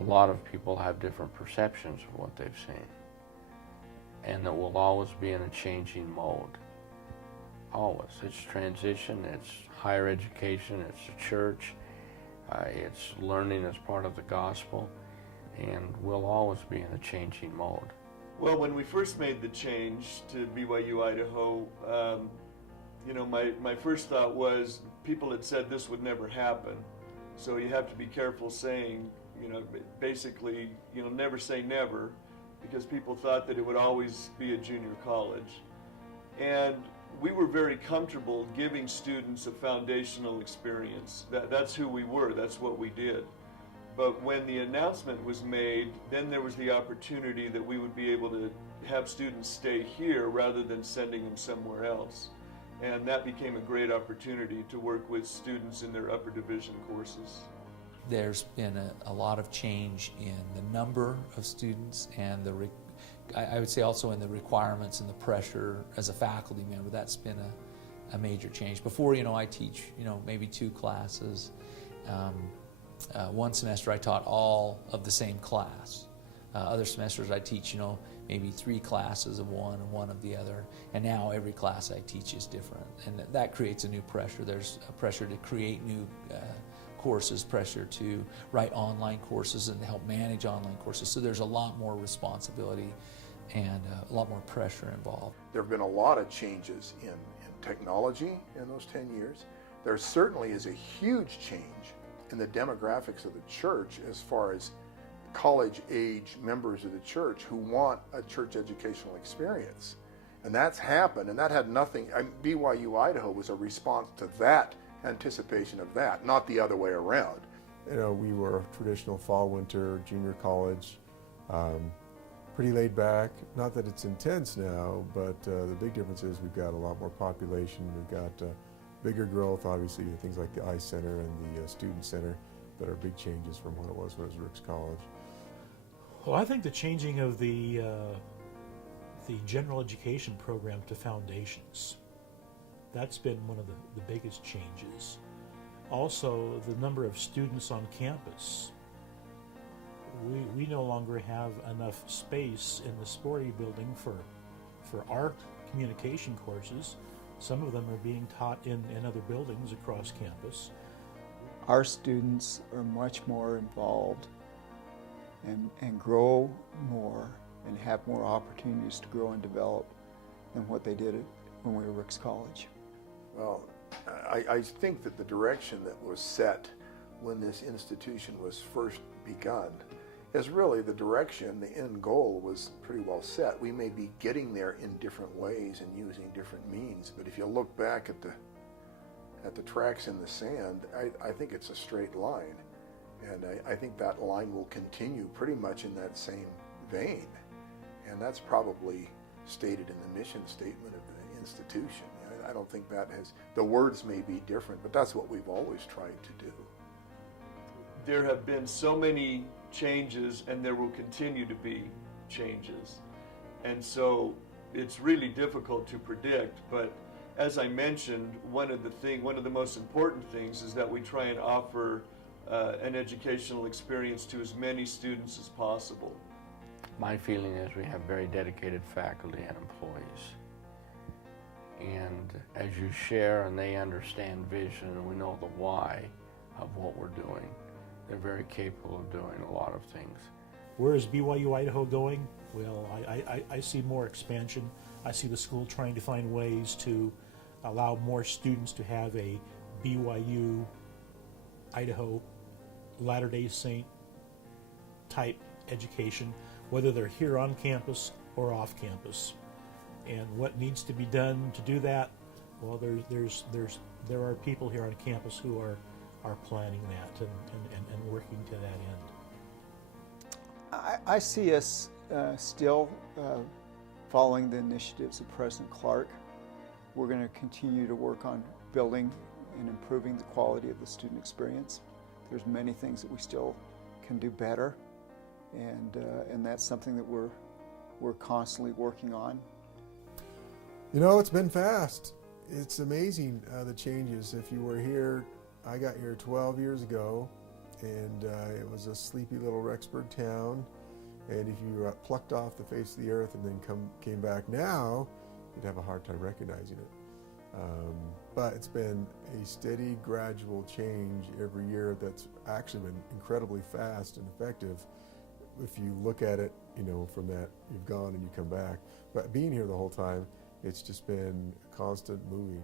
a lot of people have different perceptions of what they've seen, and that we'll always be in a changing mode. Always. It's transition, it's higher education, it's the church, it's learning as part of the gospel, and we'll always be in a changing mode. Well, when we first made the change to BYU-Idaho, my first thought was people had said this would never happen. So you have to be careful saying, basically, never say never, because people thought that it would always be a junior college. And we were very comfortable giving students a foundational experience. That's who we were, that's what we did. But when the announcement was made, then there was the opportunity that we would be able to have students stay here rather than sending them somewhere else. And that became a great opportunity to work with students in their upper division courses. There's been a lot of change in the number of students and I would say also in the requirements and the pressure as a faculty member. That's been a major change. Before, I teach, maybe 2 classes. One semester I taught all of the same class. Other semesters I teach, maybe 3 classes of one and one of the other. And now every class I teach is different. And that creates a new pressure. There's a pressure to create new courses, pressure to write online courses and help manage online courses. So there's a lot more responsibility and a lot more pressure involved. There have been a lot of changes in technology in those 10 years. There certainly is a huge change in the demographics of the church as far as college-age members of the church who want a church educational experience. And that's happened, and that had nothing, BYU-Idaho was a response to that anticipation of that, not the other way around. We were a traditional fall-winter junior college, pretty laid back. Not that it's intense now, but the big difference is we've got a lot more population. We've got bigger growth, obviously, things like the Ice Center and the Student Center that are big changes from what it was when it was Ricks College. Well, I think the changing of the general education program to foundations, that's been one of the biggest changes. Also, the number of students on campus. We no longer have enough space in the Sporty building for our communication courses. Some of them are being taught in other buildings across campus. Our students are much more involved and grow more and have more opportunities to grow and develop than what they did when we were Ricks College. Well, I think that the direction that was set when this institution was first begun is really the direction, the end goal was pretty well set. We may be getting there in different ways and using different means, but if you look back at the tracks in the sand, I think it's a straight line. And I think that line will continue pretty much in that same vein. And that's probably stated in the mission statement of the institution. I don't think that the words may be different, but that's what we've always tried to do. There have been so many changes, and there will continue to be changes. And so it's really difficult to predict, but as I mentioned, one of the most important things is that we try and offer an educational experience to as many students as possible. My feeling is we have very dedicated faculty and employees. And as you share and they understand vision and we know the why of what we're doing, they're very capable of doing a lot of things. Where is BYU-Idaho going? Well, I see more expansion. I see the school trying to find ways to allow more students to have a BYU-Idaho Latter-day Saint type education, whether they're here on campus or off campus. And what needs to be done to do that? Well, there are people here on campus who are planning that and working to that end. I see us still following the initiatives of President Clark. We're going to continue to work on building and improving the quality of the student experience. There's many things that we still can do better, and that's something that we're constantly working on. It's been fast. It's amazing the changes. If you were here, I got here 12 years ago, and it was a sleepy little Rexburg town. And if you plucked off the face of the earth and then came back now, you'd have a hard time recognizing it. But it's been a steady, gradual change every year that's actually been incredibly fast and effective. If you look at it, you know, from that, you've gone and you come back. But being here the whole time, it's just been constant moving.